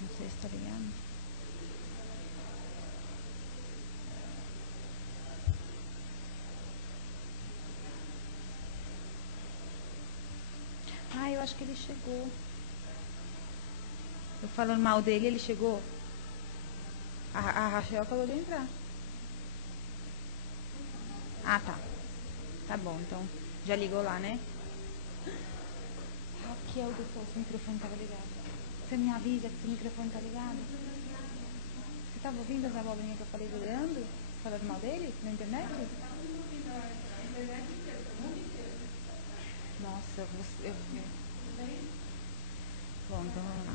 Não sei se tá ligado. Ah, eu acho que ele chegou. Eu falando mal dele, ele chegou. A Rachel falou de entrar. Ah, tá. Tá bom, então. Já ligou lá, né? Raquel do céu, seu microfone tava ligado. Você me avisa que seu microfone tá ligado? Você tava ouvindo as abobrinhas que eu falei do Leandro? Falando mal dele na internet? Nossa, eu vi. Bom, então vamos lá.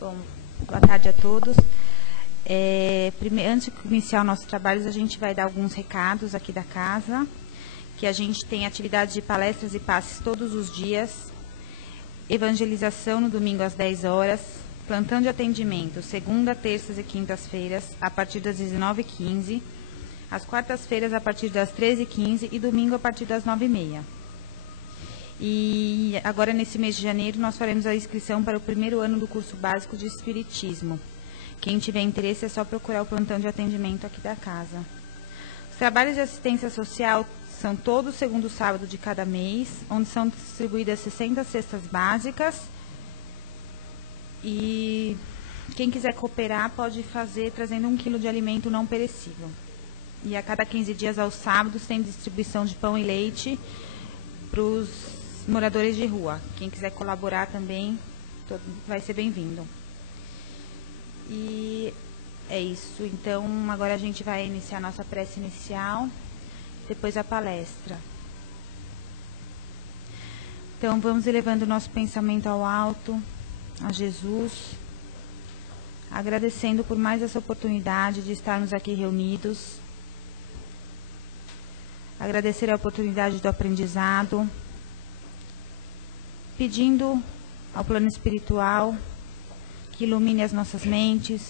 Bom, boa tarde a todos. Antes de iniciar o nosso trabalho, a gente vai dar alguns recados aqui da casa, que a gente tem atividades de palestras e passes todos os dias, evangelização no domingo às 10 horas, plantão de atendimento, segunda, terças e quintas-feiras, a partir das 19h15, às quartas-feiras a partir das 13h15 e domingo a partir das 9h30. E agora, nesse mês de janeiro, nós faremos a inscrição para o primeiro ano do curso básico de Espiritismo. Quem tiver interesse é só procurar o plantão de atendimento aqui da casa. Os trabalhos de assistência social são todos segundo sábado de cada mês, onde são distribuídas 60 cestas básicas. E quem quiser cooperar pode fazer trazendo 1 quilo de alimento não perecível. E a cada 15 dias aos sábados tem distribuição de pão e leite para os moradores de rua. Quem quiser colaborar também vai ser bem-vindo. E é isso. Então, agora a gente vai iniciar a nossa prece inicial, depois a palestra. Então, vamos elevando o nosso pensamento ao alto, a Jesus, agradecendo por mais essa oportunidade de estarmos aqui reunidos, agradecer a oportunidade do aprendizado, pedindo ao plano espiritual que ilumine as nossas mentes,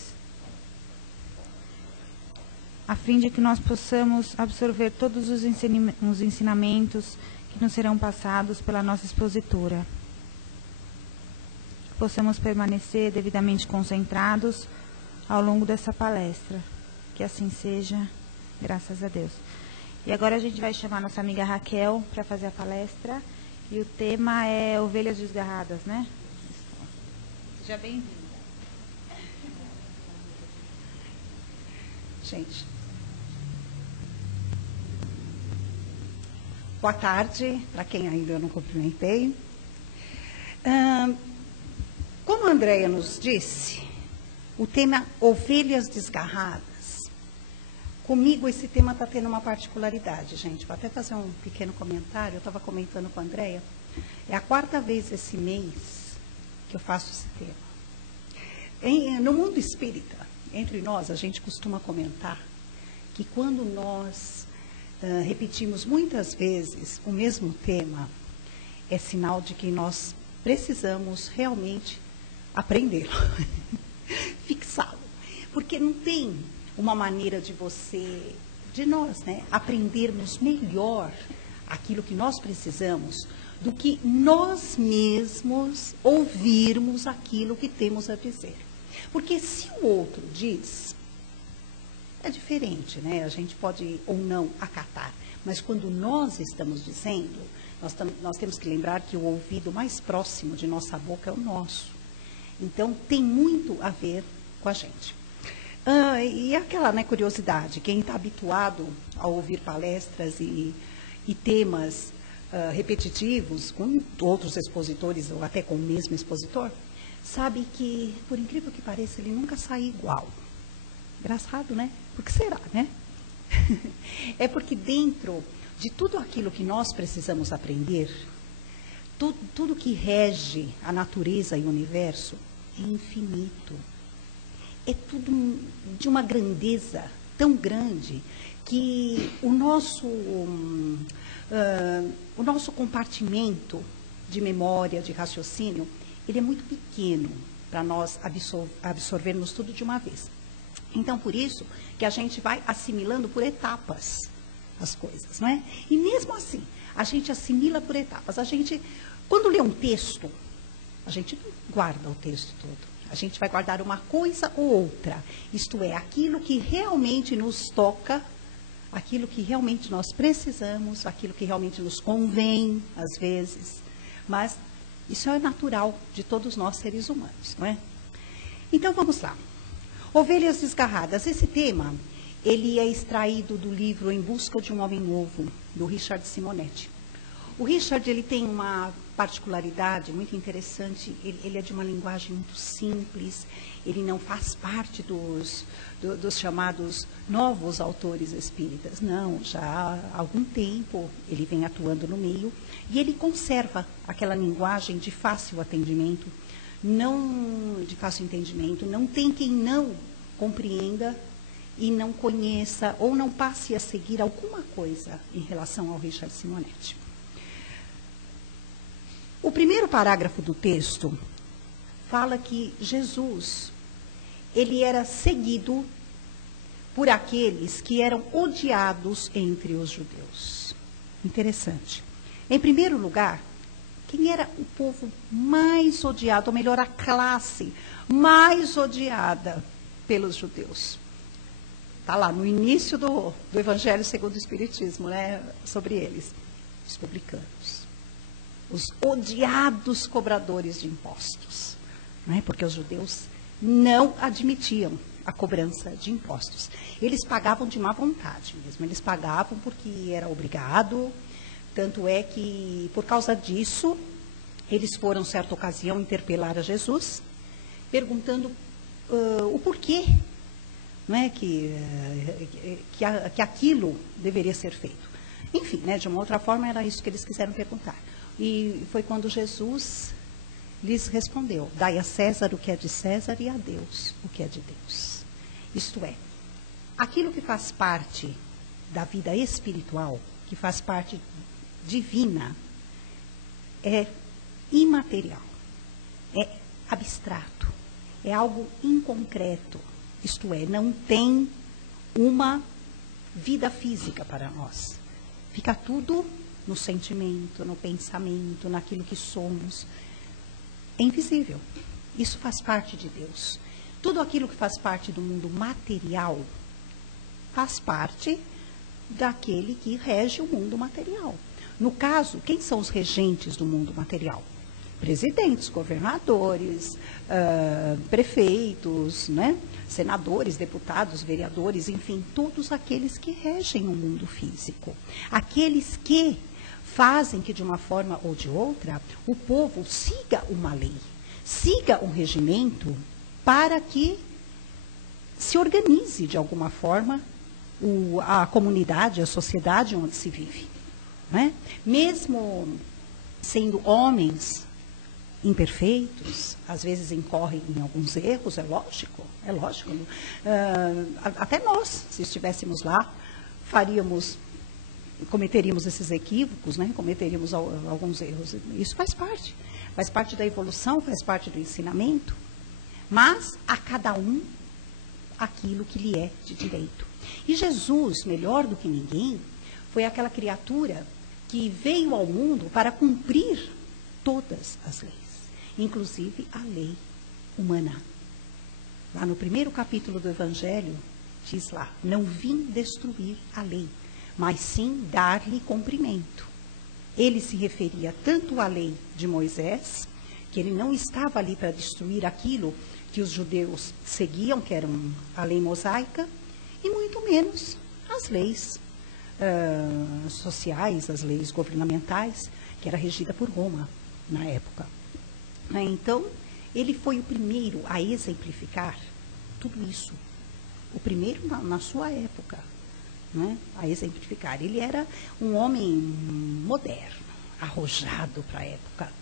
a fim de que nós possamos absorver todos os ensinamentos que nos serão passados pela nossa expositora. Que possamos permanecer devidamente concentrados ao longo dessa palestra. Que assim seja, graças a Deus. E agora a gente vai chamar nossa amiga Raquel para fazer a palestra. E o tema é Ovelhas Desgarradas, né? Seja bem-vinda. Gente, boa tarde, para quem ainda não cumprimentei. Como a Andréia nos disse, o tema Ovelhas Desgarradas. Comigo esse tema está tendo uma particularidade, gente. Vou até fazer um pequeno comentário. Eu estava comentando com a Andréia. É a 4ª vez esse mês que eu faço esse tema. No mundo espírita, entre nós, a gente costuma comentar que quando nós repetimos muitas vezes o mesmo tema, é sinal de que nós precisamos realmente aprendê-lo, fixá-lo. Porque não tem uma maneira de nós, né, aprendermos melhor aquilo que nós precisamos do que nós mesmos ouvirmos aquilo que temos a dizer. Porque se o outro diz, é diferente, né? A gente pode ou não acatar. Mas quando nós estamos dizendo, nós temos que lembrar que o ouvido mais próximo de nossa boca é o nosso. Então, tem muito a ver com a gente. E aquela, né, curiosidade, quem está habituado a ouvir palestras e temas repetitivos com outros expositores ou até com o mesmo expositor, sabe que, por incrível que pareça, ele nunca sai igual. Engraçado, né? Por que será, né? É porque dentro de tudo aquilo que nós precisamos aprender, tudo que rege a natureza e o universo é infinito. É tudo de uma grandeza tão grande que o nosso compartimento de memória, de raciocínio, ele é muito pequeno para nós absorvermos tudo de uma vez. Então, por isso que a gente vai assimilando por etapas as coisas, não é? E mesmo assim, a gente assimila por etapas. A gente, quando lê um texto, a gente não guarda o texto todo. A gente vai guardar uma coisa ou outra. Isto é, aquilo que realmente nos toca, aquilo que realmente nós precisamos, aquilo que realmente nos convém, às vezes. Mas isso é natural de todos nós seres humanos, não é? Então, vamos lá. Ovelhas desgarradas. Esse tema, ele é extraído do livro Em Busca de um Homem Novo, do Richard Simonetti. O Richard, ele tem uma particularidade muito interessante, ele é de uma linguagem muito simples, ele não faz parte dos chamados novos autores espíritas, não, já há algum tempo ele vem atuando no meio, e ele conserva aquela linguagem de fácil atendimento, não tem quem não compreenda e não conheça ou não passe a seguir alguma coisa em relação ao Richard Simonetti. O primeiro parágrafo do texto fala que Jesus, ele era seguido por aqueles que eram odiados entre os judeus. Interessante. Em primeiro lugar, quem era o povo mais odiado, ou melhor, a classe mais odiada pelos judeus? Está lá no início do Evangelho segundo o Espiritismo, né, sobre eles. Os publicanos. Os odiados cobradores de impostos. Não é? Porque os judeus não admitiam a cobrança de impostos. Eles pagavam de má vontade mesmo. Eles pagavam porque era obrigado. Tanto é que, por causa disso, eles foram, certa ocasião, interpelar a Jesus, perguntando o porquê, não é, que aquilo deveria ser feito. Enfim, né, de uma outra forma, era isso que eles quiseram perguntar. E foi quando Jesus lhes respondeu: dai a César o que é de César e a Deus o que é de Deus. Isto é, aquilo que faz parte da vida espiritual, que faz parte divina, é imaterial, é abstrato, é algo inconcreto. Isto é, não tem uma vida física para nós. Fica tudo no sentimento, no pensamento, naquilo que somos. É invisível. Isso faz parte de Deus. Tudo aquilo que faz parte do mundo material faz parte daquele que rege o mundo material. No caso, quem são os regentes do mundo material? Presidentes, governadores, prefeitos, né? Senadores, deputados, vereadores, enfim, todos aqueles que regem o mundo físico. Aqueles que fazem que, de uma forma ou de outra, o povo siga uma lei, siga um regimento para que se organize, de alguma forma, a comunidade, a sociedade onde se vive. Né? Mesmo sendo homens imperfeitos, às vezes incorrem em alguns erros, é lógico. Até nós, se estivéssemos lá, cometeríamos esses equívocos, né? Cometeríamos alguns erros. Isso faz parte da evolução, faz parte do ensinamento, mas a cada um aquilo que lhe é de direito. E Jesus, melhor do que ninguém, foi aquela criatura que veio ao mundo para cumprir todas as leis, inclusive a lei humana. Lá no primeiro capítulo do Evangelho, diz lá: não vim destruir a lei, mas sim dar-lhe cumprimento. Ele se referia tanto à lei de Moisés, que ele não estava ali para destruir aquilo que os judeus seguiam, que era a lei mosaica, e muito menos as leis sociais, as leis governamentais, que era regida por Roma na época. Então, ele foi o primeiro a exemplificar tudo isso. O primeiro na sua época, né, a exemplificar. Ele era um homem moderno, arrojado para a época.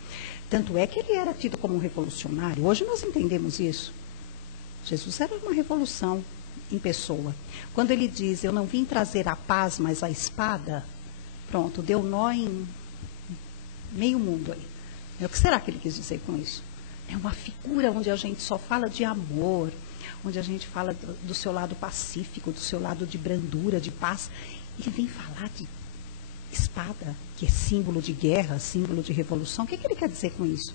Tanto é que ele era tido como um revolucionário. Hoje nós entendemos isso. Jesus era uma revolução em pessoa. Quando ele diz, eu não vim trazer a paz, mas a espada, pronto, deu nó em meio mundo aí. O que será que ele quis dizer com isso? É uma figura onde a gente só fala de amor, onde a gente fala do seu lado pacífico, do seu lado de brandura, de paz. Ele vem falar de espada, que é símbolo de guerra, símbolo de revolução. O que ele quer dizer com isso?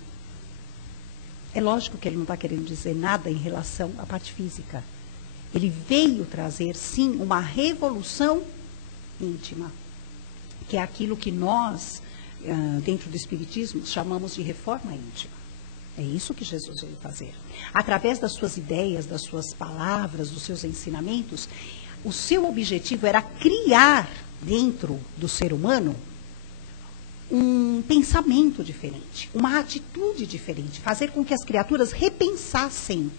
É lógico que ele não está querendo dizer nada em relação à parte física. Ele veio trazer, sim, uma revolução íntima, que é aquilo que nós, dentro do Espiritismo, chamamos de reforma íntima. É isso que Jesus veio fazer. Através das suas ideias, das suas palavras, dos seus ensinamentos, o seu objetivo era criar dentro do ser humano um pensamento diferente, uma atitude diferente, fazer com que as criaturas repensassem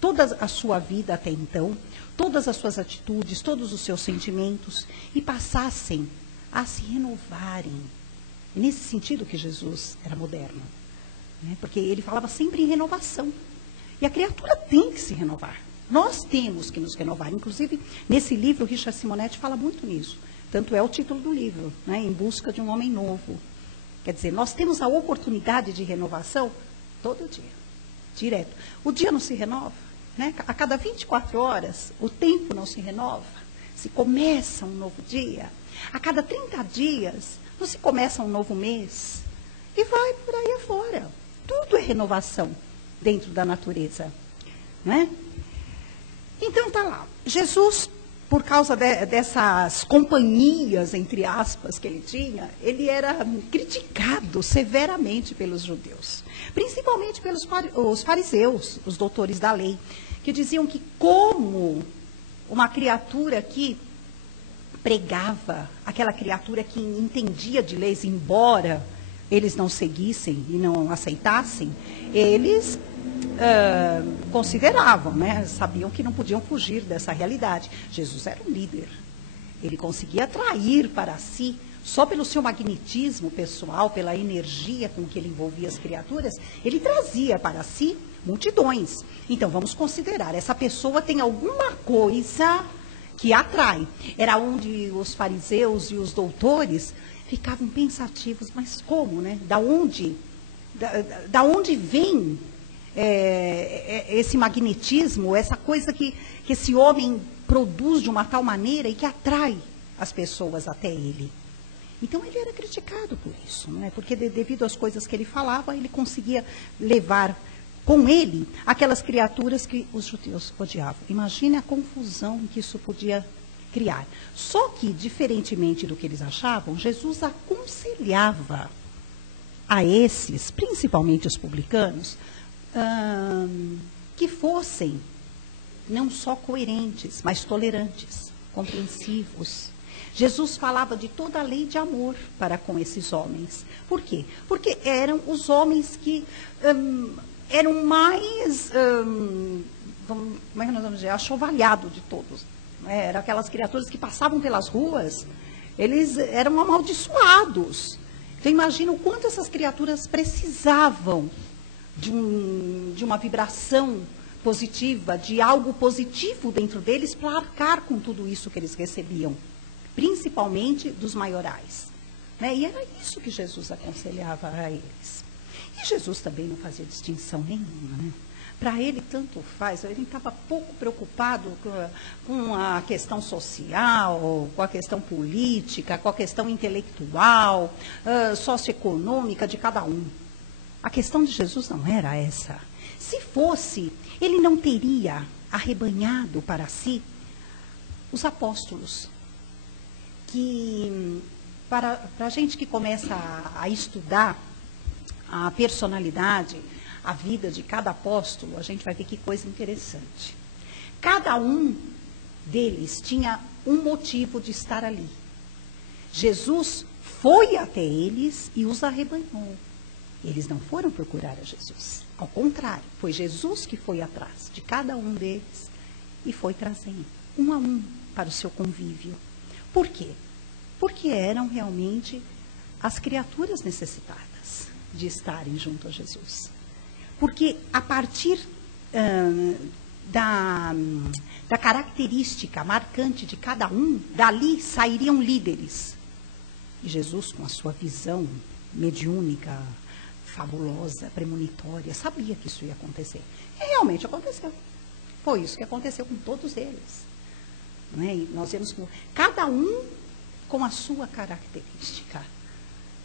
toda a sua vida até então, todas as suas atitudes, todos os seus sentimentos, e passassem a se renovarem. É nesse sentido que Jesus era moderno, né? Porque ele falava sempre em renovação. E a criatura tem que se renovar. Nós temos que nos renovar. Inclusive, nesse livro, Richard Simonetti fala muito nisso. Tanto é o título do livro, né? Em busca de um homem novo. Quer dizer, nós temos a oportunidade de renovação todo dia, direto. O dia não se renova, né? A cada 24 horas, o tempo não se renova. Se começa um novo dia. A cada 30 dias, não se começa um novo mês. E vai por aí afora. Tudo é renovação dentro da natureza, né? Então, tá lá. Jesus, por causa dessas companhias, entre aspas, que ele tinha, ele era criticado severamente pelos judeus. Principalmente pelos os fariseus, os doutores da lei, que diziam que como uma criatura que pregava, aquela criatura que entendia de leis, embora eles não seguissem e não aceitassem, eles consideravam, né? Sabiam que não podiam fugir dessa realidade. Jesus era um líder. Ele conseguia atrair para si, só pelo seu magnetismo pessoal, pela energia com que ele envolvia as criaturas, ele trazia para si multidões. Então, vamos considerar, essa pessoa tem alguma coisa que atrai. Era onde os fariseus e os doutores ficavam pensativos, mas como, né? Da onde vem esse magnetismo, essa coisa que esse homem produz de uma tal maneira e que atrai as pessoas até ele? Então, ele era criticado por isso, né? Porque devido às coisas que ele falava, ele conseguia levar com ele aquelas criaturas que os judeus odiavam. Imagine a confusão que isso podia criar. Só que, diferentemente do que eles achavam, Jesus aconselhava a esses, principalmente os publicanos, que fossem não só coerentes, mas tolerantes, compreensivos. Jesus falava de toda a lei de amor para com esses homens. Por quê? Porque eram os homens que eram mais, como é que nós vamos dizer, achovalhados de todos. Eram aquelas criaturas que passavam pelas ruas, eles eram amaldiçoados. Então, imagina o quanto essas criaturas precisavam de uma vibração positiva, de algo positivo dentro deles para arcar com tudo isso que eles recebiam, principalmente dos maiorais, né? E era isso que Jesus aconselhava a eles. E Jesus também não fazia distinção nenhuma, né? Para ele, tanto faz, ele estava pouco preocupado com a questão social, com a questão política, com a questão intelectual, socioeconômica de cada um. A questão de Jesus não era essa. Se fosse, ele não teria arrebanhado para si os apóstolos, que para a gente que começa a estudar a personalidade, a vida de cada apóstolo, a gente vai ver que coisa interessante. Cada um deles tinha um motivo de estar ali. Jesus foi até eles e os arrebanhou. Eles não foram procurar a Jesus. Ao contrário, foi Jesus que foi atrás de cada um deles e foi trazendo um a um para o seu convívio. Por quê? Porque eram realmente as criaturas necessitadas de estarem junto a Jesus. Porque a partir da característica marcante de cada um, dali sairiam líderes. E Jesus, com a sua visão mediúnica, fabulosa, premonitória, sabia que isso ia acontecer. E realmente aconteceu. Foi isso que aconteceu com todos eles. Não é? E nós vemos cada um com a sua característica.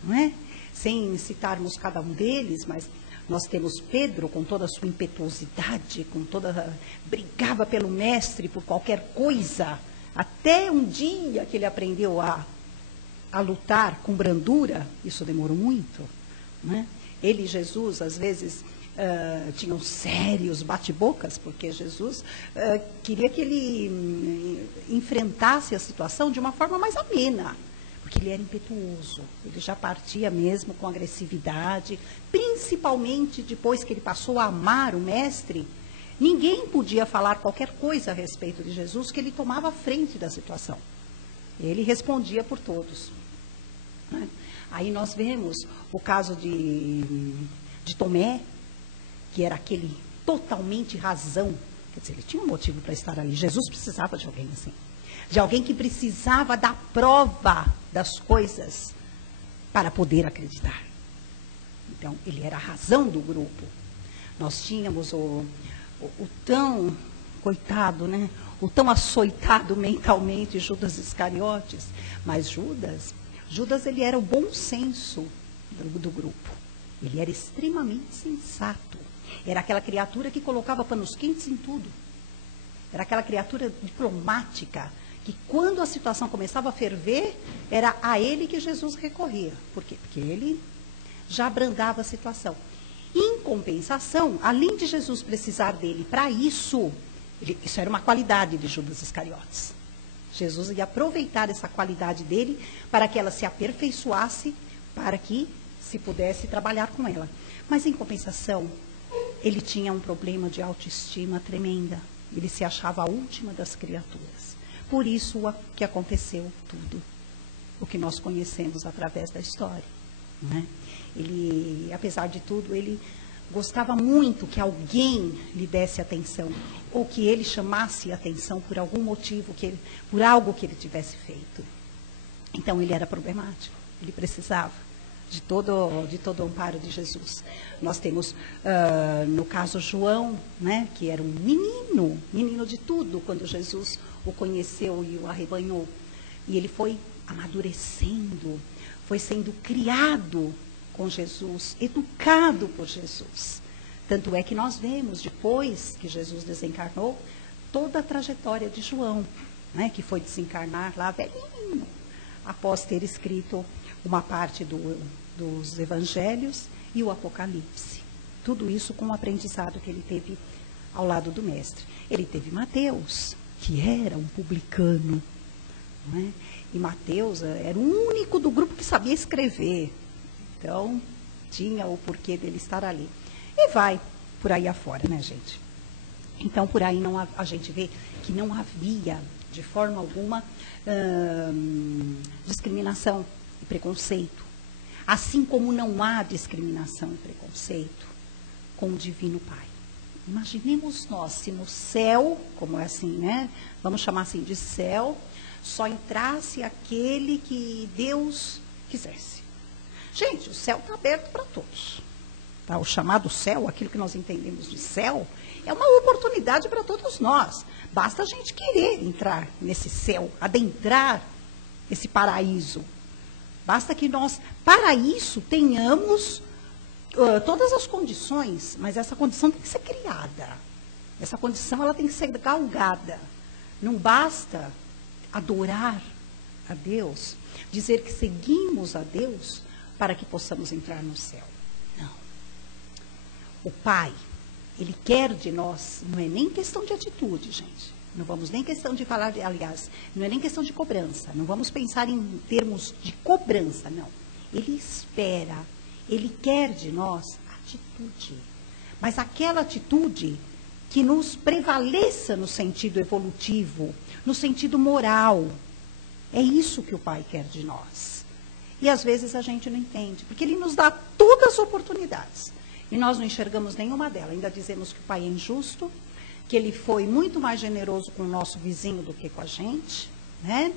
Não é? Sem citarmos cada um deles, mas nós temos Pedro com toda a sua impetuosidade, brigava pelo mestre por qualquer coisa, até um dia que ele aprendeu a lutar com brandura. Isso demorou muito, né? Ele e Jesus, às vezes, tinham sérios bate-bocas, porque Jesus queria que ele enfrentasse a situação de uma forma mais amena, porque ele era impetuoso, ele já partia mesmo com agressividade, principalmente depois que ele passou a amar o mestre. Ninguém podia falar qualquer coisa a respeito de Jesus, que ele tomava a frente da situação. Ele respondia por todos. Né? Aí nós vemos o caso de Tomé, que era aquele totalmente razão. Quer dizer, ele tinha um motivo para estar ali. Jesus precisava de alguém assim. De alguém que precisava da prova das coisas para poder acreditar. Então, ele era a razão do grupo. Nós tínhamos o tão, coitado, né? O tão açoitado mentalmente Judas Iscariotes. Mas Judas, ele era o bom senso do grupo. Ele era extremamente sensato. Era aquela criatura que colocava panos quentes em tudo. Era aquela criatura diplomática, que quando a situação começava a ferver, era a ele que Jesus recorria. Por quê? Porque ele já abrandava a situação. Em compensação, além de Jesus precisar dele para isso, isso era uma qualidade de Judas Iscariotes. Jesus ia aproveitar essa qualidade dele para que ela se aperfeiçoasse, para que se pudesse trabalhar com ela. Mas, em compensação, ele tinha um problema de autoestima tremenda. Ele se achava a última das criaturas. Por isso que aconteceu tudo o que nós conhecemos através da história. Né? Ele, apesar de tudo, ele gostava muito que alguém lhe desse atenção, ou que ele chamasse atenção por algum motivo, por algo que ele tivesse feito. Então, ele era problemático, ele precisava de todo o amparo de Jesus. Nós temos, no caso, João, né, que era um menino de tudo, quando Jesus o conheceu e o arrebanhou. E ele foi amadurecendo, foi sendo criado com Jesus, educado por Jesus. Tanto é que nós vemos, depois que Jesus desencarnou, toda a trajetória de João, né, que foi desencarnar lá velhinho, após ter escrito uma parte dos evangelhos e o Apocalipse. Tudo isso com o aprendizado que ele teve ao lado do mestre. Ele teve Mateus, que era um publicano, né? E Mateus era o único do grupo que sabia escrever. Então, tinha o porquê dele estar ali. E vai por aí afora, né, gente? Então, por aí a gente vê que não havia, de forma alguma, discriminação e preconceito. Assim como não há discriminação e preconceito com o Divino Pai. Imaginemos nós, se no céu, como é assim, né? Vamos chamar assim de céu, só entrasse aquele que Deus quisesse. Gente, o céu está aberto para todos. Tá? O chamado céu, aquilo que nós entendemos de céu, é uma oportunidade para todos nós. Basta a gente querer entrar nesse céu, adentrar esse paraíso. Basta que nós, para isso, tenhamos todas as condições, mas essa condição tem que ser criada. Essa condição ela tem que ser galgada. Não basta adorar a Deus, dizer que seguimos a Deus para que possamos entrar no céu. Não. O Pai, Ele quer de nós, não é nem questão de atitude, gente. Não vamos nem questão de falar, aliás, não é nem questão de cobrança. Não vamos pensar em termos de cobrança, não. Ele espera, ele quer de nós atitude. Mas aquela atitude que nos prevaleça no sentido evolutivo, no sentido moral. É isso que o Pai quer de nós. E às vezes a gente não entende, porque Ele nos dá todas as oportunidades. E nós não enxergamos nenhuma delas. Ainda dizemos que o Pai é injusto, que Ele foi muito mais generoso com o nosso vizinho do que com a gente, né?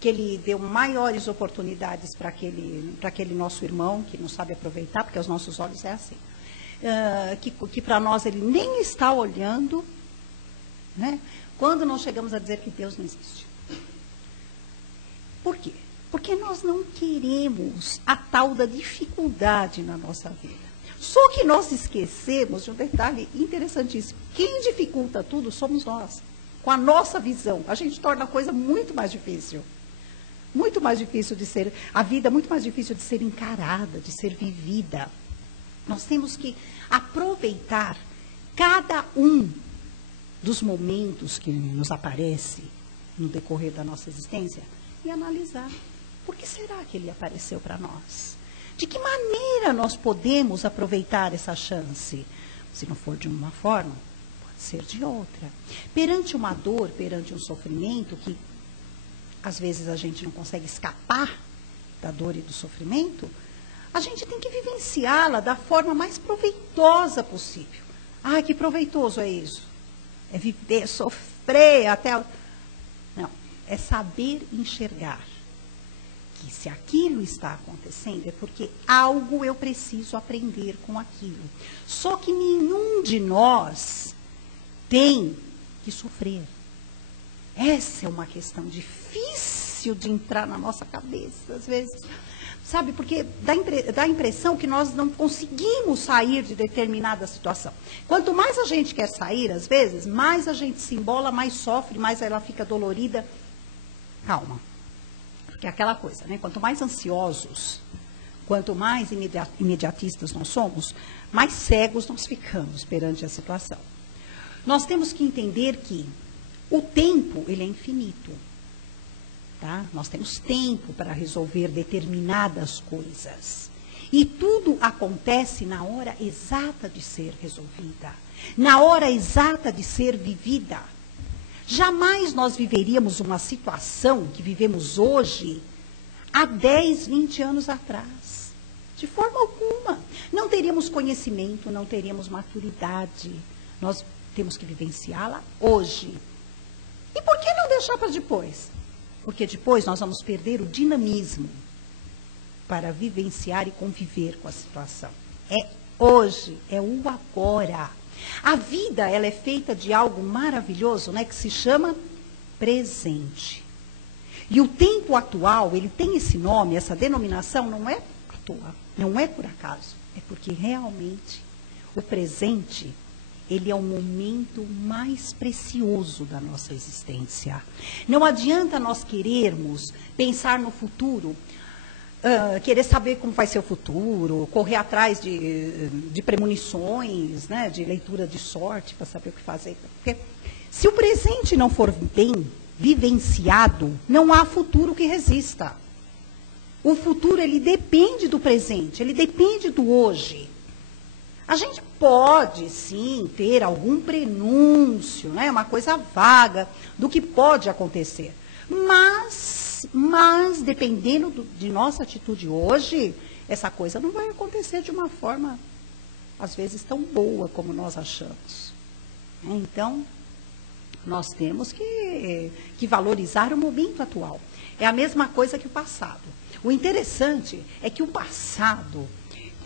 Que Ele deu maiores oportunidades para aquele nosso irmão que não sabe aproveitar, porque aos nossos olhos é assim. Que para nós Ele nem está olhando, né? Quando nós chegamos a dizer que Deus não existe. Por quê? Porque nós não queremos a tal da dificuldade na nossa vida. Só que nós esquecemos de um detalhe interessantíssimo. Quem dificulta tudo somos nós. Com a nossa visão, a gente torna a coisa muito mais difícil. Muito mais difícil de ser, a vida muito mais difícil de ser encarada, de ser vivida. Nós temos que aproveitar cada um dos momentos que nos aparece no decorrer da nossa existência e analisar. Por que será que ele apareceu para nós? De que maneira nós podemos aproveitar essa chance? Se não for de uma forma, pode ser de outra. Perante uma dor, perante um sofrimento, que às vezes a gente não consegue escapar da dor e do sofrimento, a gente tem que vivenciá-la da forma mais proveitosa possível. Ah, que proveitoso é isso? É viver, sofrer até... Não, é saber enxergar. Que se aquilo está acontecendo é porque algo eu preciso aprender com aquilo. Só que nenhum de nós tem que sofrer. Essa é uma questão difícil de entrar na nossa cabeça, às vezes. Sabe, porque dá a impressão que nós não conseguimos sair de determinada situação. Quanto mais a gente quer sair, às vezes, mais a gente se embola, mais sofre, mais ela fica dolorida. Calma. Porque é aquela coisa, né? Quanto mais ansiosos, quanto mais imediatistas nós somos, mais cegos nós ficamos perante a situação. Nós temos que entender que o tempo, ele é infinito. Tá? Nós temos tempo para resolver determinadas coisas. E tudo acontece na hora exata de ser resolvida. Na hora exata de ser vivida. Jamais nós viveríamos uma situação que vivemos hoje há 10, 20 anos atrás. De forma alguma. Não teríamos conhecimento, não teríamos maturidade. Nós temos que vivenciá-la hoje. E por que não deixar para depois? Porque depois nós vamos perder o dinamismo para vivenciar e conviver com a situação. É hoje, é o agora. A vida, ela é feita de algo maravilhoso, né, que se chama presente. E o tempo atual, ele tem esse nome, essa denominação, não é à toa, não é por acaso. É porque realmente o presente, ele é o momento mais precioso da nossa existência. Não adianta nós querermos pensar no futuro, querer saber como vai ser o futuro, correr atrás de premonições, né, de leitura de sorte, para saber o que fazer. Porque se o presente não for bem vivenciado, não há futuro que resista. O futuro, ele depende do presente, ele depende do hoje. A gente pode, sim, ter algum prenúncio, né, uma coisa vaga do que pode acontecer. Mas dependendo de nossa atitude hoje, essa coisa não vai acontecer de uma forma, às vezes, tão boa como nós achamos. Então, nós temos que valorizar o momento atual. É a mesma coisa que o passado. O interessante é que o passado...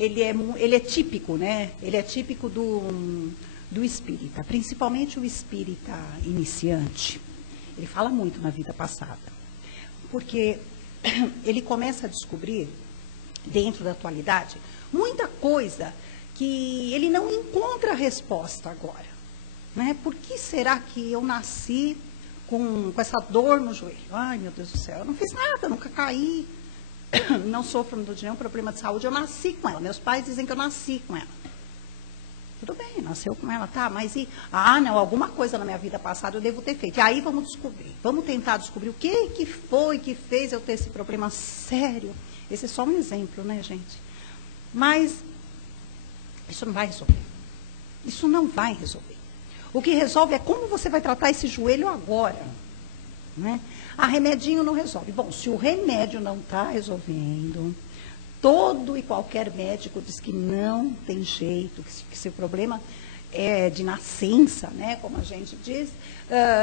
Ele é típico, né? Ele é típico do espírita, principalmente o espírita iniciante. Ele fala muito na vida passada, porque ele começa a descobrir, dentro da atualidade, muita coisa que ele não encontra resposta agora. Né? Por que será que eu nasci com essa dor no joelho? Ai, meu Deus do céu, eu não fiz nada, nunca caí. Não sofro de nenhum problema de saúde, eu nasci com ela. Meus pais dizem que eu nasci com ela. Tudo bem, nasceu com ela, tá, mas não, alguma coisa na minha vida passada eu devo ter feito. E aí vamos descobrir, vamos tentar descobrir o que foi que fez eu ter esse problema sério. Esse é só um exemplo, né, gente? Mas isso não vai resolver. Isso não vai resolver. O que resolve é como você vai tratar esse joelho agora, né? A remedinho não resolve. Bom, se o remédio não está resolvendo, todo e qualquer médico diz que não tem jeito, que seu problema é de nascença, né, como a gente diz,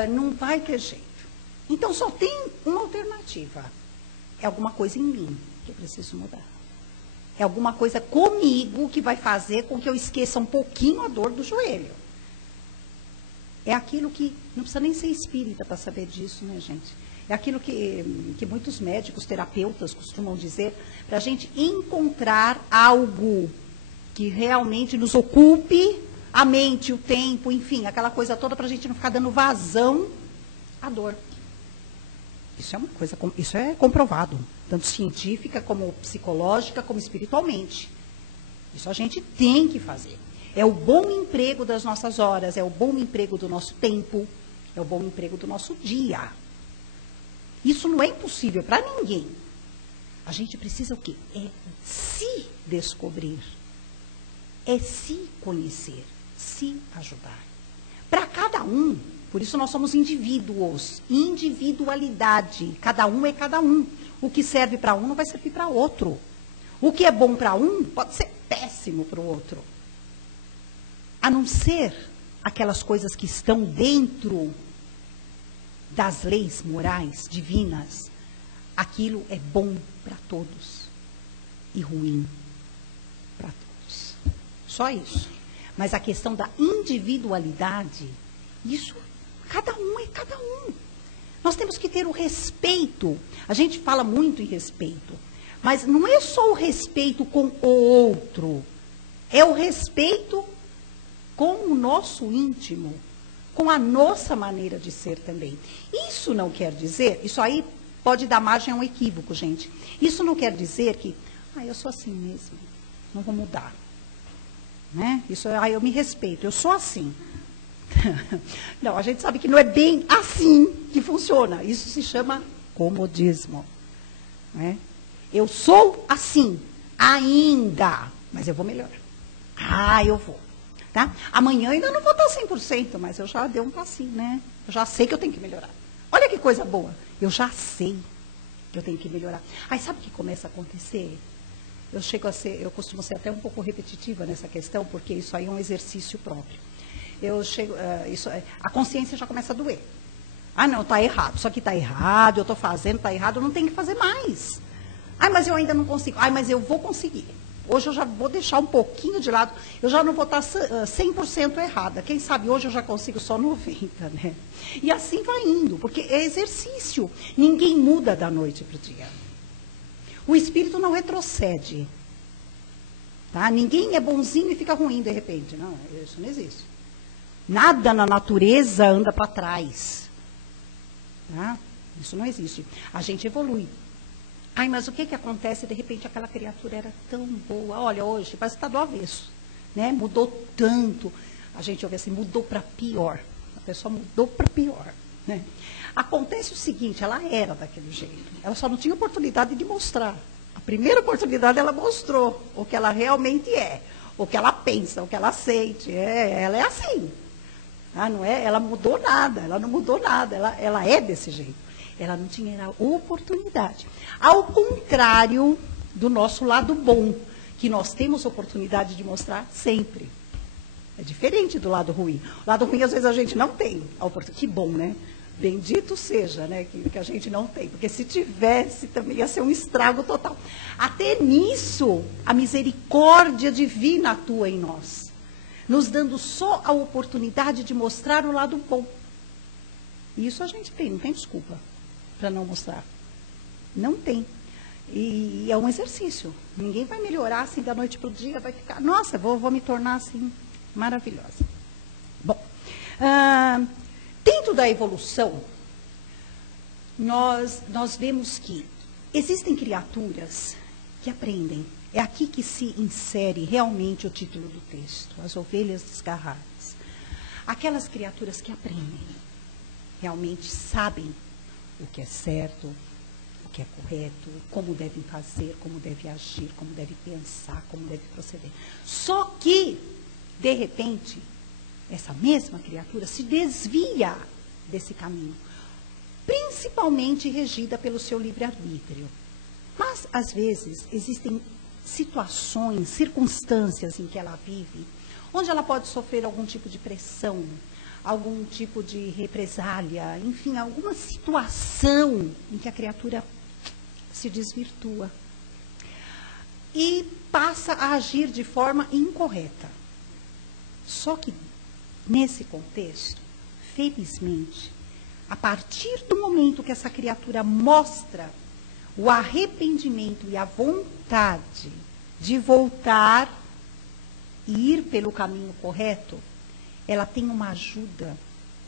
não vai ter jeito. Então, só tem uma alternativa. É alguma coisa em mim que eu preciso mudar. É alguma coisa comigo que vai fazer com que eu esqueça um pouquinho a dor do joelho. É aquilo que, não precisa nem ser espírita para saber disso, né, gente? É aquilo que muitos médicos, terapeutas costumam dizer, para a gente encontrar algo que realmente nos ocupe a mente, o tempo, enfim, aquela coisa toda para a gente não ficar dando vazão à dor. Isso é uma coisa, isso é comprovado, tanto científica, como psicológica, como espiritualmente. Isso a gente tem que fazer. É o bom emprego das nossas horas, é o bom emprego do nosso tempo, é o bom emprego do nosso dia. Isso não é impossível para ninguém. A gente precisa o quê? É se descobrir, é se conhecer, se ajudar. Para cada um, por isso nós somos indivíduos, individualidade, cada um é cada um. O que serve para um não vai servir para outro. O que é bom para um pode ser péssimo para o outro. A não ser aquelas coisas que estão dentro das leis morais divinas, aquilo é bom para todos e ruim para todos. Só isso. Mas a questão da individualidade, isso, cada um é cada um. Nós temos que ter o respeito. A gente fala muito em respeito, mas não é só o respeito com o outro, é o respeito com o nosso íntimo, com a nossa maneira de ser também. Isso não quer dizer, isso aí pode dar margem a um equívoco, gente. Isso não quer dizer que, eu sou assim mesmo, não vou mudar. Né? Isso, eu me respeito, eu sou assim. Não, a gente sabe que não é bem assim que funciona. Isso se chama comodismo. Né? Eu sou assim, ainda, mas eu vou melhorar. Eu vou. Tá? Amanhã ainda não vou estar 100%, mas eu já dei um passinho, né? Eu já sei que eu tenho que melhorar. Olha que coisa boa. Eu já sei que eu tenho que melhorar. Sabe o que começa a acontecer? Eu costumo ser até um pouco repetitiva nessa questão, porque isso aí é um exercício próprio. A consciência já começa a doer. Não, está errado. Isso aqui está errado, eu estou fazendo, está errado, eu não tenho que fazer mais. Mas eu ainda não consigo. Mas eu vou conseguir. Hoje eu já vou deixar um pouquinho de lado, eu já não vou estar 100% errada. Quem sabe hoje eu já consigo só 90%, né? E assim vai indo, porque é exercício. Ninguém muda da noite para o dia. O espírito não retrocede. Tá? Ninguém é bonzinho e fica ruim de repente. Não, isso não existe. Nada na natureza anda para trás. Tá? Isso não existe. A gente evolui. Mas o que acontece? De repente aquela criatura era tão boa. Olha, hoje parece que está do avesso. Né? Mudou tanto. A gente ouve assim, mudou para pior. A pessoa mudou para pior. Né? Acontece o seguinte, ela era daquele jeito. Ela só não tinha oportunidade de mostrar. A primeira oportunidade ela mostrou o que ela realmente é. O que ela pensa, o que ela sente. Ela é assim. Não é? Ela mudou nada. Ela não mudou nada. Ela é desse jeito. Ela não tinha oportunidade. Ao contrário do nosso lado bom, que nós temos oportunidade de mostrar sempre. É diferente do lado ruim. O lado ruim, às vezes, a gente não tem a oportunidade. Que bom, né? Bendito seja, né? Que a gente não tem. Porque se tivesse, também ia ser um estrago total. Até nisso, a misericórdia divina atua em nós. Nos dando só a oportunidade de mostrar o lado bom. E isso a gente tem, não tem desculpa para não mostrar. Não tem. E é um exercício. Ninguém vai melhorar assim da noite para o dia, vai ficar, nossa, vou me tornar assim maravilhosa. Bom, dentro da evolução, nós vemos que existem criaturas que aprendem. É aqui que se insere realmente o título do texto, as ovelhas desgarradas. Aquelas criaturas que aprendem, realmente sabem o que é certo, o que é correto, como devem fazer, como devem agir, como devem pensar, como devem proceder. Só que, de repente, essa mesma criatura se desvia desse caminho, principalmente regida pelo seu livre-arbítrio. Mas, às vezes, existem situações, circunstâncias em que ela vive, onde ela pode sofrer algum tipo de pressão, algum tipo de represália, enfim, alguma situação em que a criatura se desvirtua e passa a agir de forma incorreta. Só que, nesse contexto, felizmente, a partir do momento que essa criatura mostra o arrependimento e a vontade de voltar e ir pelo caminho correto, ela tem uma ajuda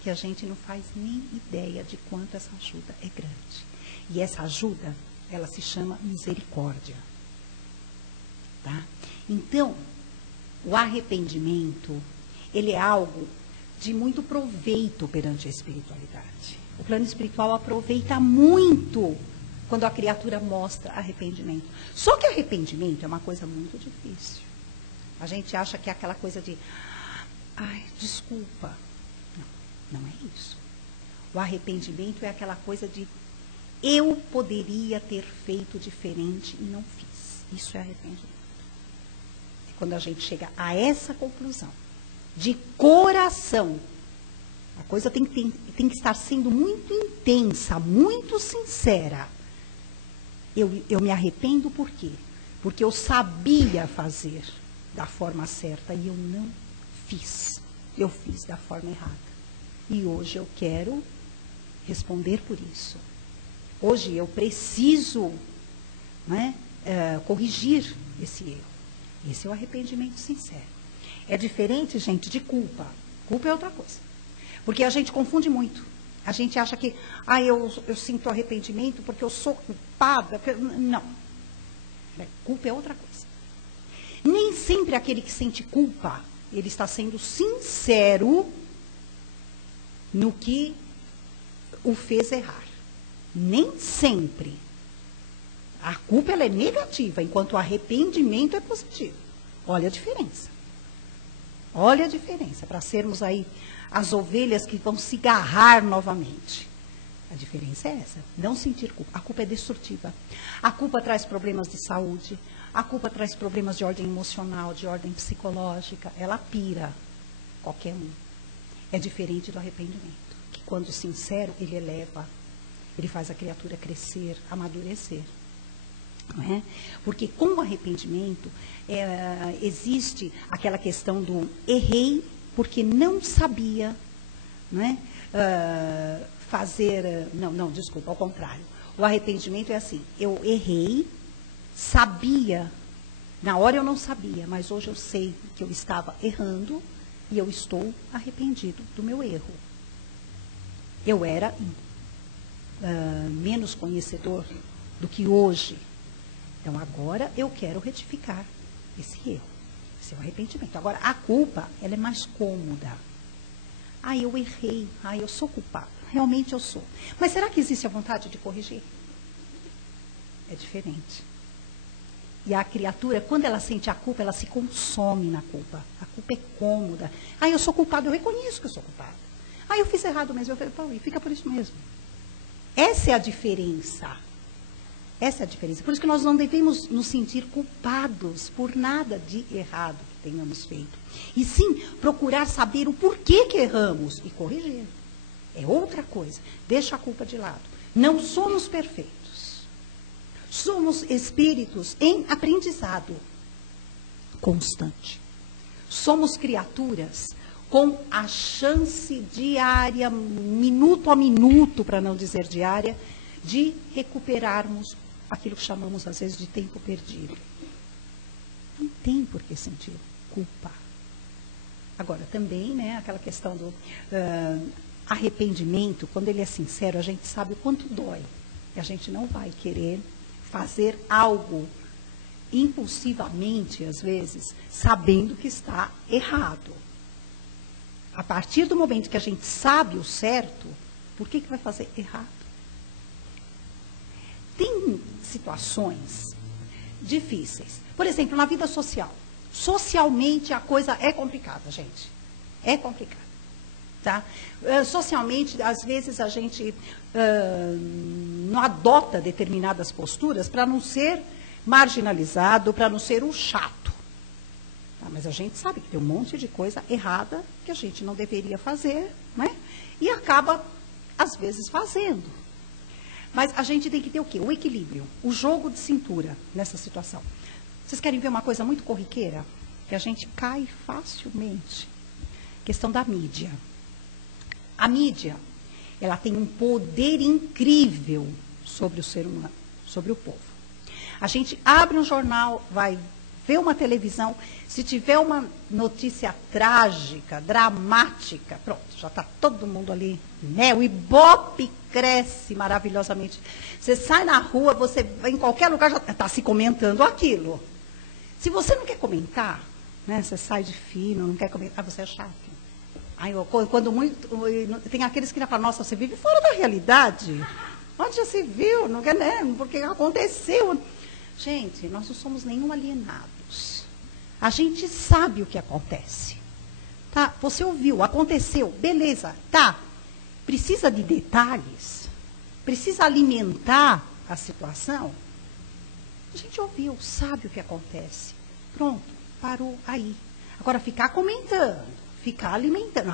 que a gente não faz nem ideia de quanto essa ajuda é grande. E essa ajuda, ela se chama misericórdia. Tá? Então, o arrependimento, ele é algo de muito proveito perante a espiritualidade. O plano espiritual aproveita muito quando a criatura mostra arrependimento. Só que arrependimento é uma coisa muito difícil. A gente acha que é aquela coisa de, ai, desculpa. Não, não é isso. O arrependimento é aquela coisa de, eu poderia ter feito diferente e não fiz. Isso é arrependimento. E quando a gente chega a essa conclusão, de coração, a coisa tem que estar sendo muito intensa, muito sincera. Eu me arrependo por quê? Porque eu sabia fazer da forma certa e eu não fiz. Eu fiz da forma errada. E hoje eu quero responder por isso. Hoje eu preciso, né, corrigir esse erro. Esse é o arrependimento sincero. É diferente, gente, de culpa. Culpa é outra coisa. Porque a gente confunde muito. A gente acha que, eu sinto arrependimento porque eu sou culpada. Não. Culpa é outra coisa. Nem sempre aquele que sente culpa, ele está sendo sincero no que o fez errar. Nem sempre. A culpa ela é negativa, enquanto o arrependimento é positivo. Olha a diferença. Olha a diferença, para sermos aí as ovelhas que vão se garrar novamente. A diferença é essa, não sentir culpa. A culpa é destrutiva. A culpa traz problemas de saúde, a culpa traz problemas de ordem emocional, de ordem psicológica. Ela pira qualquer um. É diferente do arrependimento, que quando sincero, ele eleva, ele faz a criatura crescer, amadurecer. Não é? Porque com o arrependimento existe aquela questão do errei porque não sabia, não é? Fazer, desculpa, ao contrário. O arrependimento é assim, eu errei, sabia, na hora eu não sabia, mas hoje eu sei que eu estava errando e eu estou arrependido do meu erro. Eu era menos conhecedor do que hoje. Então, agora eu quero retificar esse erro, esse é o arrependimento. Agora, a culpa, ela é mais cômoda. Eu errei, eu sou culpado. Realmente eu sou. Mas será que existe a vontade de corrigir? É diferente. E a criatura, quando ela sente a culpa, ela se consome na culpa. A culpa é cômoda. Eu sou culpado, eu reconheço que eu sou culpado. Eu fiz errado mesmo, e fica por isso mesmo. Essa é a diferença. Essa é a diferença. Por isso que nós não devemos nos sentir culpados por nada de errado que tenhamos feito. E sim, procurar saber o porquê que erramos e corrigir. É outra coisa. Deixa a culpa de lado. Não somos perfeitos. Somos espíritos em aprendizado constante. Somos criaturas com a chance diária, minuto a minuto, para não dizer diária, de recuperarmos aquilo que chamamos, às vezes, de tempo perdido. Não tem por que sentir culpa. Agora, também, né, aquela questão do arrependimento, quando ele é sincero, a gente sabe o quanto dói. E a gente não vai querer fazer algo impulsivamente, às vezes, sabendo que está errado. A partir do momento que a gente sabe o certo, por que vai fazer errado? Tem situações difíceis. Por exemplo, na vida social. Socialmente, a coisa é complicada, gente. É complicada. Tá? Socialmente, às vezes, a gente não adota determinadas posturas para não ser marginalizado, para não ser o chato. Tá? Mas a gente sabe que tem um monte de coisa errada que a gente não deveria fazer, né? E acaba, às vezes, fazendo. Mas a gente tem que ter o quê? O equilíbrio, o jogo de cintura nessa situação. Vocês querem ver uma coisa muito corriqueira? Que a gente cai facilmente. Questão da mídia. A mídia, ela tem um poder incrível sobre o ser humano, sobre o povo. A gente abre um jornal, vai ver uma televisão, se tiver uma notícia trágica, dramática, pronto, já está todo mundo ali, né? O Ibope cresce maravilhosamente. Você sai na rua, você vai em qualquer lugar, já está se comentando aquilo. Se você não quer comentar, né? Você sai de fino, não quer comentar, você é chato. Aí, quando muito, tem aqueles que falam, nossa, você vive fora da realidade. Onde já se viu? Não quer, né? Porque aconteceu. Gente, nós não somos nenhum alienados. A gente sabe o que acontece. Tá? Você ouviu, aconteceu, beleza, tá. Precisa de detalhes? Precisa alimentar a situação? A gente ouviu, sabe o que acontece. Pronto, parou aí. Agora, ficar comentando, ficar alimentando.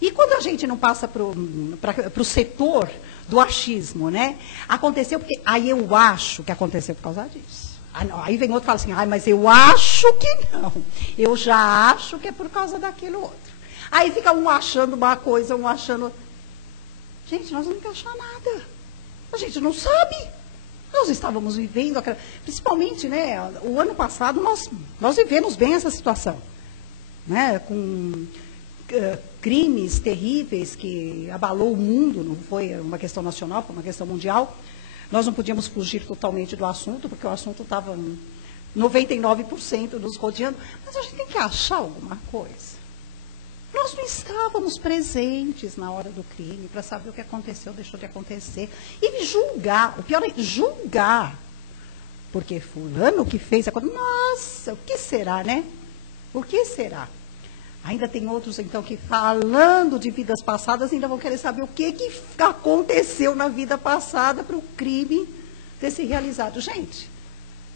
E quando a gente não passa para o setor do achismo, né? Aconteceu porque, aí eu acho que aconteceu por causa disso. Aí vem outro e fala assim, mas eu acho que não. Eu já acho que é por causa daquilo outro. Aí fica um achando uma coisa, um achando... Gente, nós não temos que achar nada. A gente não sabe. Nós estávamos vivendo, principalmente, né, o ano passado, nós vivemos bem essa situação. Né, com crimes terríveis que abalou o mundo, não foi uma questão nacional, foi uma questão mundial. Nós não podíamos fugir totalmente do assunto, porque o assunto estava 99% nos rodeando. Mas a gente tem que achar alguma coisa. Nós não estávamos presentes na hora do crime para saber o que aconteceu, deixou de acontecer. E julgar, o pior é julgar. Porque fulano que fez a coisa, nossa, o que será, né? O que será? Ainda tem outros, então, que falando de vidas passadas, ainda vão querer saber o que aconteceu na vida passada para o crime ter se realizado. Gente,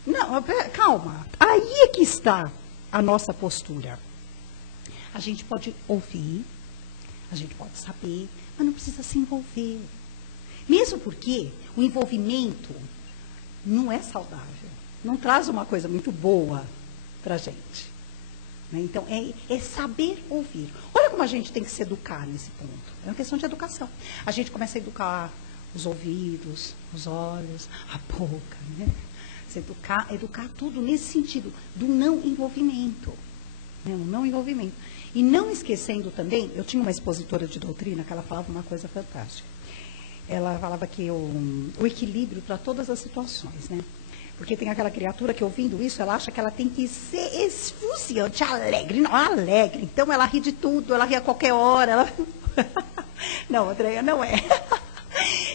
não, calma. Aí é que está a nossa postura. A gente pode ouvir, a gente pode saber, mas não precisa se envolver. Mesmo porque o envolvimento não é saudável. Não traz uma coisa muito boa para a gente. Então, é saber ouvir. Olha como a gente tem que se educar nesse ponto. É uma questão de educação. A gente começa a educar os ouvidos, os olhos, a boca, né? Se educar tudo nesse sentido, do não envolvimento. Né? O não envolvimento. E não esquecendo também, eu tinha uma expositora de doutrina que ela falava uma coisa fantástica. Ela falava que o equilíbrio para todas as situações, né? Porque tem aquela criatura que, ouvindo isso, ela acha que ela tem que ser esfuziante, alegre. Não, alegre. Então, ela ri de tudo, ela ri a qualquer hora. Ela... Não, Andréia, não é.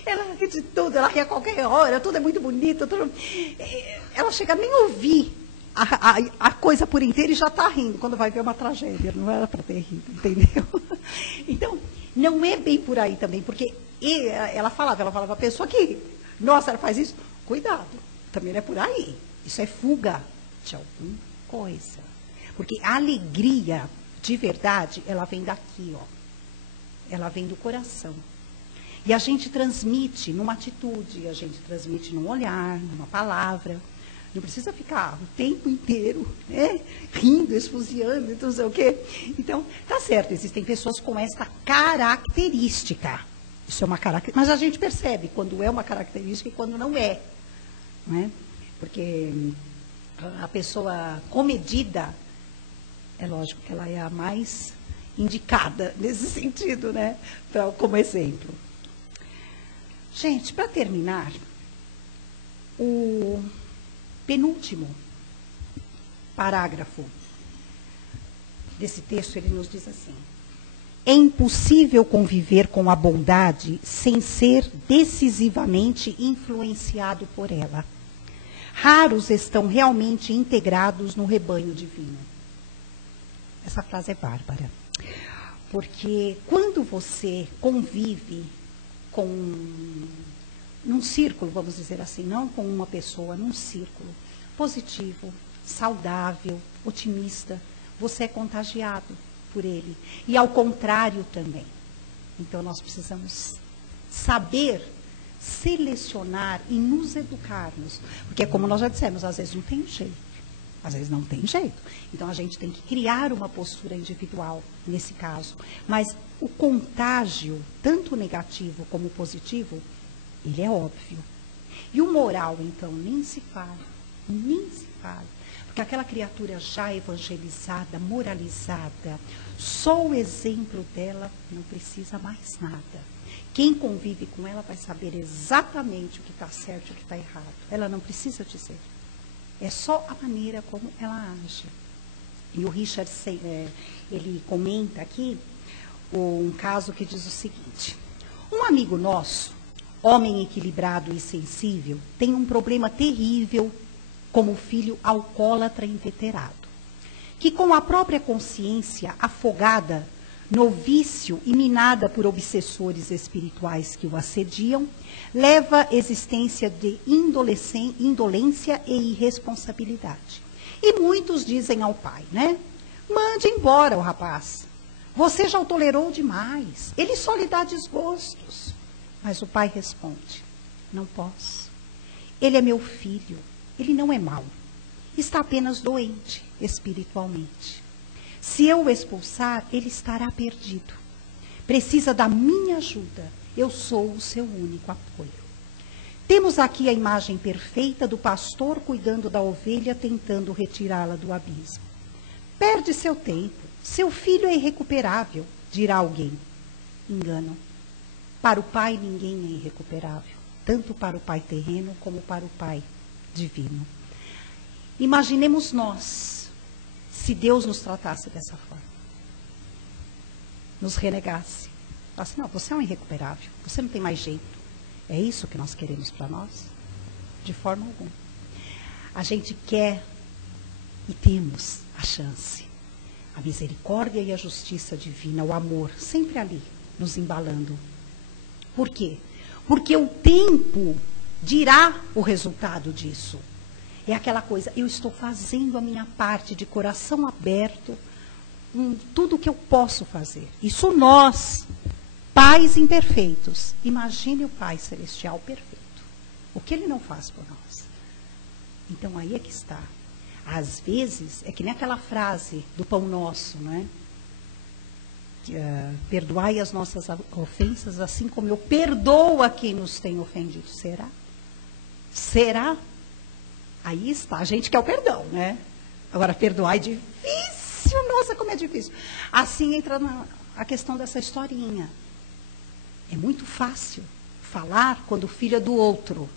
Ela ri de tudo, ela ri a qualquer hora, tudo é muito bonito. Tudo... Ela chega a nem ouvir a coisa por inteiro e já está rindo, quando vai ver uma tragédia. Não era para ter rido, entendeu? Então, não é bem por aí também, porque ela falava, a pessoa que, nossa, ela faz isso, cuidado. Também não é por aí. Isso é fuga de alguma coisa. Porque a alegria, de verdade, ela vem daqui, ó. Ela vem do coração. E a gente transmite numa atitude, a gente transmite num olhar, numa palavra. Não precisa ficar o tempo inteiro, né, rindo, esfuziando, não sei o quê. Então, tá certo, existem pessoas com essa característica. Isso é uma característica. Mas a gente percebe quando é uma característica e quando não é. Né? Porque a pessoa comedida, é lógico que ela é a mais indicada nesse sentido, né? Como exemplo. Gente, para terminar, o penúltimo parágrafo desse texto, ele nos diz assim: é impossível conviver com a bondade sem ser decisivamente influenciado por ela. Raros estão realmente integrados no rebanho divino. Essa frase é bárbara. Porque quando você convive com, num círculo, vamos dizer assim, não com uma pessoa, num círculo positivo, saudável, otimista, você é contagiado por ele. E ao contrário também. Então nós precisamos saber selecionar e nos educarmos. Porque como nós já dissemos, às vezes não tem jeito. Às vezes não tem jeito. Então a gente tem que criar uma postura individual nesse caso. Mas o contágio, tanto negativo como positivo, ele é óbvio. E o moral, então, nem se fala. Nem se fala. Porque aquela criatura já evangelizada, moralizada, só o exemplo dela não precisa mais nada. Quem convive com ela vai saber exatamente o que está certo e o que está errado. Ela não precisa dizer. É só a maneira como ela age. E o Richard, ele comenta aqui um caso que diz o seguinte: um amigo nosso, homem equilibrado e sensível, tem um problema terrível como filho alcoólatra inveterado, que com a própria consciência afogada no vício e minada por obsessores espirituais que o assediam, leva existência de indolência e irresponsabilidade. E muitos dizem ao pai, né? Mande embora o rapaz. Você já o tolerou demais. Ele só lhe dá desgostos. Mas o pai responde: não posso. Ele é meu filho. Ele não é mau. Está apenas doente espiritualmente. Se eu o expulsar, ele estará perdido. Precisa da minha ajuda. Eu sou o seu único apoio. Temos aqui a imagem perfeita do pastor cuidando da ovelha, tentando retirá-la do abismo. Perde seu tempo. Seu filho é irrecuperável, dirá alguém. Engano. Para o pai, ninguém é irrecuperável. Tanto para o pai terreno, como para o pai divino. Imaginemos nós, se Deus nos tratasse dessa forma, nos renegasse, falasse: não, você é um irrecuperável, você não tem mais jeito. É isso que nós queremos para nós? De forma alguma. A gente quer e temos a chance, a misericórdia e a justiça divina, o amor, sempre ali, nos embalando. Por quê? Porque o tempo dirá o resultado disso. É aquela coisa: eu estou fazendo a minha parte de coração aberto, tudo o que eu posso fazer. Isso nós, pais imperfeitos. Imagine o Pai Celestial perfeito. O que Ele não faz por nós? Então aí é que está. Às vezes, é que nem aquela frase do Pão Nosso, não é? Perdoai as nossas ofensas, assim como eu perdoo a quem nos tem ofendido. Será? Será? Aí está, a gente quer o perdão, né? Agora, perdoar é difícil, nossa, como é difícil. Assim entra a questão dessa historinha. É muito fácil falar quando o filho é do outro.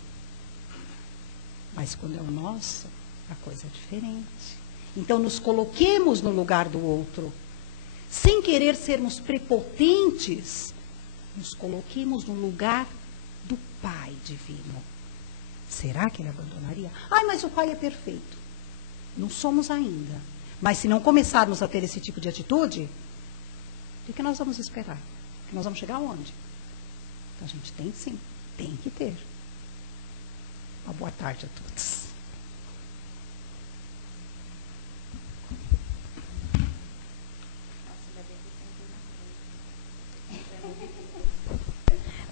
Mas quando é o nosso, a coisa é diferente. Então, nos coloquemos no lugar do outro. Sem querer sermos prepotentes, nos coloquemos no lugar do Pai divino. Será que ele abandonaria? Ai, mas o pai é perfeito. Não somos ainda. Mas se não começarmos a ter esse tipo de atitude, o que nós vamos esperar? Que nós vamos chegar aonde? Então, a gente tem sim, tem que ter. Uma boa tarde a todos.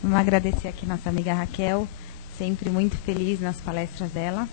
Vamos agradecer aqui nossa amiga Raquel, sempre muito feliz nas palestras dela.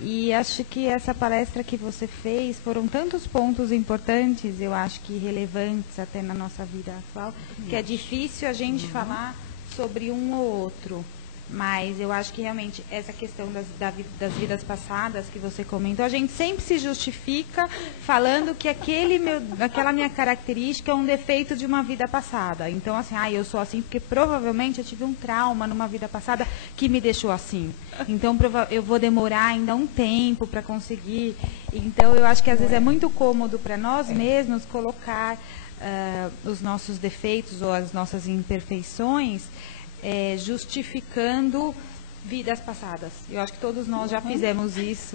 E acho que essa palestra que você fez foram tantos pontos importantes, eu acho que relevantes até na nossa vida atual, que é difícil a gente falar sobre um ou outro. Mas eu acho que realmente essa questão das vidas passadas que você comentou, a gente sempre se justifica falando que aquela minha característica é um defeito de uma vida passada. Então, assim, eu sou assim porque provavelmente eu tive um trauma numa vida passada que me deixou assim. Então, eu vou demorar ainda um tempo para conseguir. Então, eu acho que às vezes é muito cômodo para nós mesmos colocar os nossos defeitos ou as nossas imperfeições justificando vidas passadas. Eu acho que todos nós já fizemos isso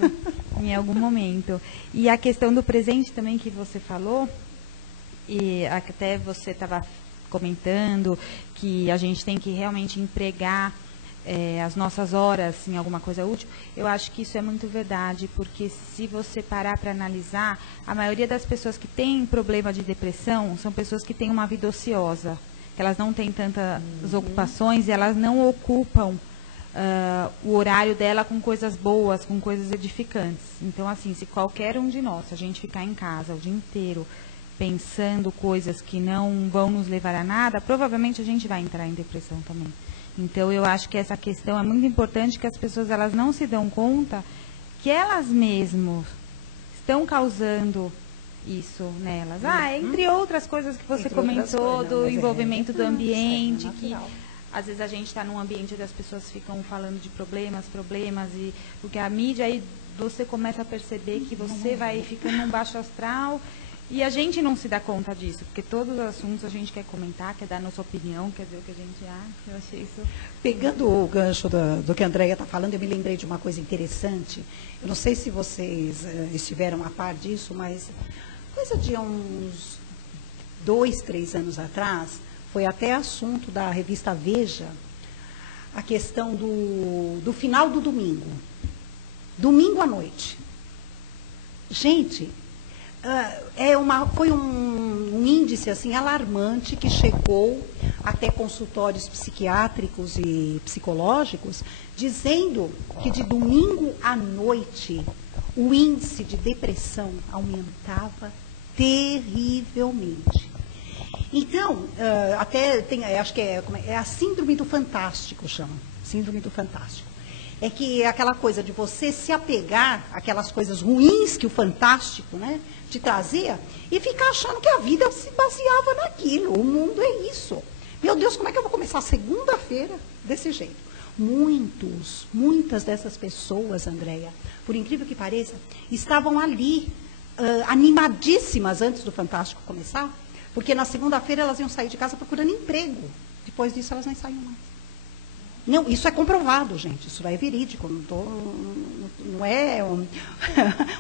em algum momento. E a questão do presente também que você falou, e até você estava comentando que a gente tem que realmente empregar as nossas horas em alguma coisa útil, eu acho que isso é muito verdade, porque se você parar para analisar, a maioria das pessoas que têm problema de depressão são pessoas que têm uma vida ociosa, que elas não têm tantas ocupações e elas não ocupam o horário dela com coisas boas, com coisas edificantes. Então, assim, se qualquer um de nós, se a gente ficar em casa o dia inteiro pensando coisas que não vão nos levar a nada, provavelmente a gente vai entrar em depressão também. Então, eu acho que essa questão é muito importante, que as pessoas elas não se dão conta que elas mesmas estão causando isso nelas. Entre outras coisas que você comentou, do envolvimento do ambiente, que às vezes a gente está num ambiente onde as pessoas ficam falando de problemas, e porque a mídia, aí você começa a perceber que você vai ficando num baixo astral, e a gente não se dá conta disso, porque todos os assuntos a gente quer comentar, quer dar nossa opinião, quer dizer o que a gente acha. Eu achei isso... Pegando o gancho do que a Andréia está falando, eu me lembrei de uma coisa interessante. Eu não sei se vocês estiveram a par disso, mas coisa de uns 2, 3 anos atrás, foi até assunto da revista Veja, a questão do final do domingo. Domingo à noite. Gente, foi um índice assim, alarmante que chegou até consultórios psiquiátricos e psicológicos, dizendo que de domingo à noite o índice de depressão aumentava terrivelmente. Então, até tem, acho que é a síndrome do fantástico, chama. Síndrome do fantástico. É que é aquela coisa de você se apegar àquelas coisas ruins que o fantástico, né, te trazia, e ficar achando que a vida se baseava naquilo. O mundo é isso. Meu Deus, como é que eu vou começar segunda-feira desse jeito? Muitas dessas pessoas, Andréia, por incrível que pareça, estavam ali, animadíssimas antes do Fantástico começar, porque na segunda-feira elas iam sair de casa procurando emprego. Depois disso elas nem saíam mais. Não, isso é comprovado, gente, isso é verídico, não é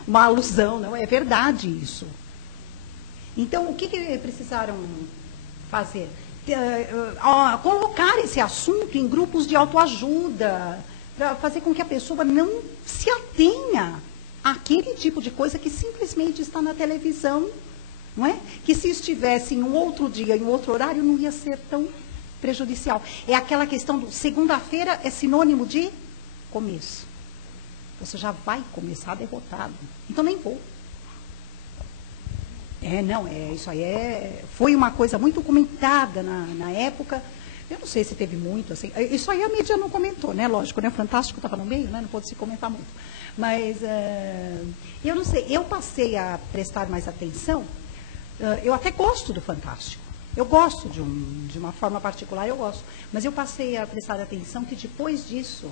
uma alusão, não, é verdade isso. Então, o que precisaram fazer? Colocar esse assunto em grupos de autoajuda, para fazer com que a pessoa não se atenha àquele tipo de coisa que simplesmente está na televisão, não é? Que se estivesse em um outro dia, em um outro horário, não ia ser tão prejudicial. É aquela questão do segunda-feira é sinônimo de começo. Você já vai começar derrotado. Então nem vou. Isso aí foi uma coisa muito comentada na época. Eu não sei se teve muito, assim. Isso aí a mídia não comentou, né? Lógico, né? O Fantástico estava no meio, né? Não pôde se comentar muito. Mas eu não sei, eu passei a prestar mais atenção. Eu até gosto do Fantástico. Eu gosto de uma forma particular, eu gosto. Mas eu passei a prestar atenção que depois disso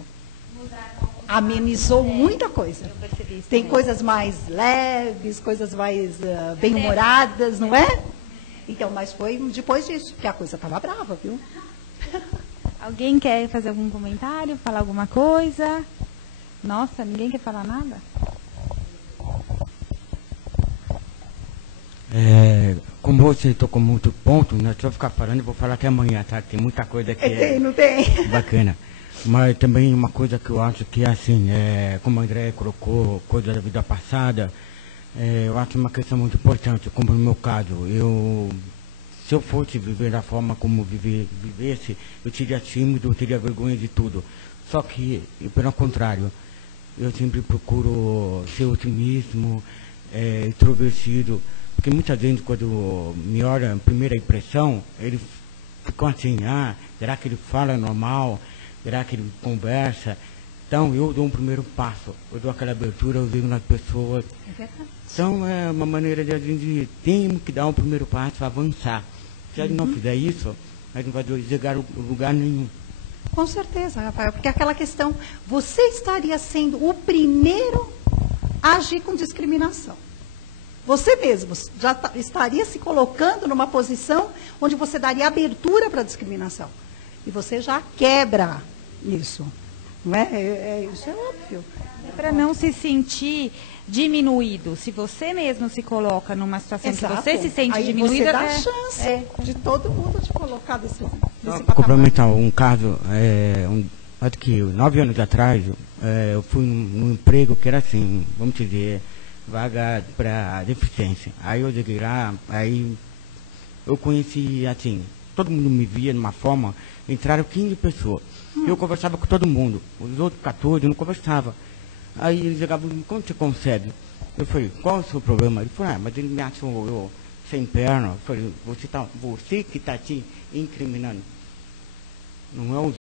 amenizou muita coisa. Eu percebi isso Tem também. coisas mais leves, coisas mais bem-humoradas, não é? Então, mas foi depois disso, que a coisa estava brava, viu? Alguém quer fazer algum comentário, falar alguma coisa? Nossa, ninguém quer falar nada? Como você tocou muito ponto, né? Se eu ficar falando, eu vou falar até amanhã, tá? Tem muita coisa que Não tem? bacana. Mas também uma coisa que eu acho que é assim, como a Andréia colocou, coisa da vida passada, eu acho uma questão muito importante, como no meu caso, se eu fosse viver da forma como vivesse, eu teria tímido, eu teria vergonha de tudo. Só que, pelo contrário, eu sempre procuro ser otimismo, introvertido, porque muita gente, quando me olha a primeira impressão, eles ficam assim, será que ele fala normal? será que ele conversa? Então, eu dou um primeiro passo, eu dou aquela abertura, eu digo nas pessoas. É verdade. Então, é uma maneira de a gente temos que dar um primeiro passo, avançar. Se a gente não fizer isso, a gente não vai chegar a lugar nenhum. Com certeza, Rafael, porque aquela questão, você estaria sendo o primeiro a agir com discriminação. Você mesmo já estaria se colocando numa posição onde você daria abertura para a discriminação. E você já quebra isso. Não é? Isso é óbvio. Para não se sentir diminuído. Se você mesmo se coloca numa situação que você se sente aí diminuído, você dá a chance de todo mundo te colocar desse patamar. Complementar um caso, acho que 9 anos atrás, eu fui num emprego que era assim, vamos dizer, vaga para deficiência. Aí eu cheguei lá, aí eu conheci, assim, todo mundo me via de uma forma, entraram 15 pessoas. Eu conversava com todo mundo, os outros 14 eu não conversava. Aí eles chegavam, como você consegue? Eu falei, qual é o seu problema? Ele falou, mas ele me achou eu sem perna. Eu falei, você que está te incriminando. Não é